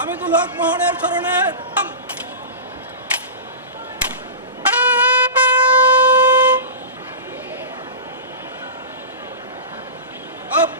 হামিদুল হক মোহনের স্মরণে Up!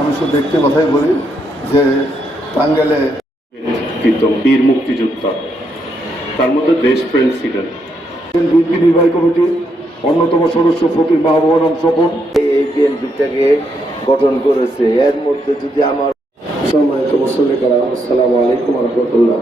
আমি শুধু দেখতে কথাই বলি যে টাঙ্গাইলে কৃত বীর মুক্তিযোদ্ধা তার মধ্যে দেশপ্রেম ছিলেন। বিএনপি নির্বাহী কমিটির অন্যতম সদস্য ফকির মাহবুব স্বপন এই বিএনপিটাকে গঠন করেছে। এর মধ্যে যদি আমার সম্মানিত মুসল্লি করা আসসালামু আলাইকুম রহমতুল্লাহ।